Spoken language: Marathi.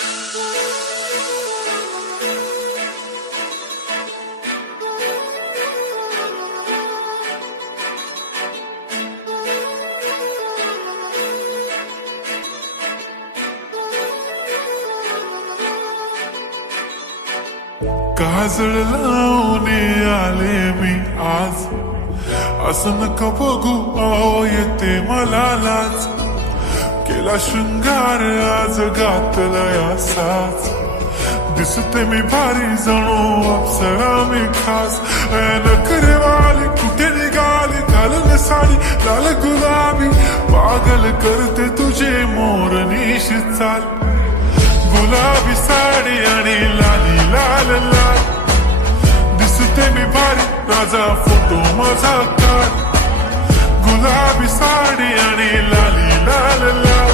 काजळ लावून आले मी आज, असं नका बघू आओ येते मला लाज. केला शृंगार आज घातला असाच, दिसते मी भारी जणू अप्सरा मी खास. नखरेवाली कुठे निघाली घालून साडी लाल गुलाबी, पागल करते तुझे मोरनीश चाल. गुलाबी साडी आणि लाली लाल लाल, दिसते मी भारी राजा फोटो माझा काढ. गुलाबी साडी आणि लाली लाल लाल,